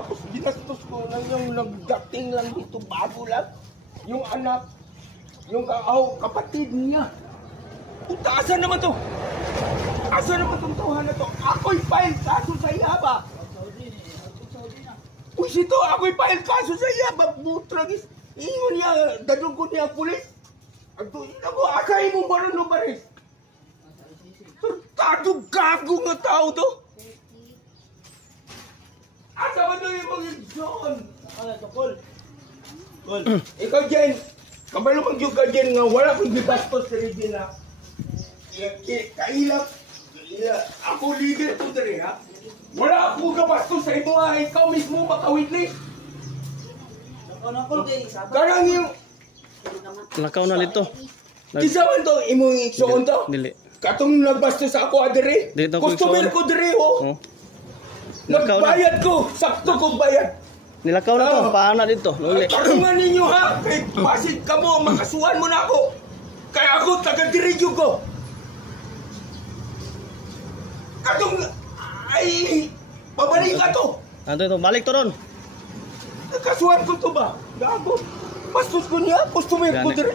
Tapos ginastos ko na yung nagdating lang dito bago lang. Yung anak, yung kapatid niya. Puta, asan naman to? Asan naman itong tauhan na to? Ako'y file kaso sa Yaba. Uy, sito, ako'y file kaso sa Yaba. Butragis. Ingon niya, dadong ko niya pulis. Ato, inako, asay mo marunong baris. Tadong gago nga tao to. Asa ba doon yung mga John? Kol. Ikaw dyan, kabalo mag-yung ka dyan nga wala kong gibastos sa Regina. Kailap. Ako leader to dere ha. Wala akong gabastos sa ito ha. Ikaw mismo makawitness. Karang yung... Lakaw na dito. Kisa man to, imong iksoon to? Dili. Katong nagbastos ako adere. Customer ko dere oh. Nagbayad ko, sakto ko bayad. Nilakaw na to, paana dito. Tarungan ninyo ha, kay pasid ka mo, makasuhan mo na ako. Kaya ako, taga-diridyo ko. Katong, ay, babalik ka to. Ano ito, balik to ron. Kasuhan ko to ba? Gago. Bastos ko niya, customer ko dire.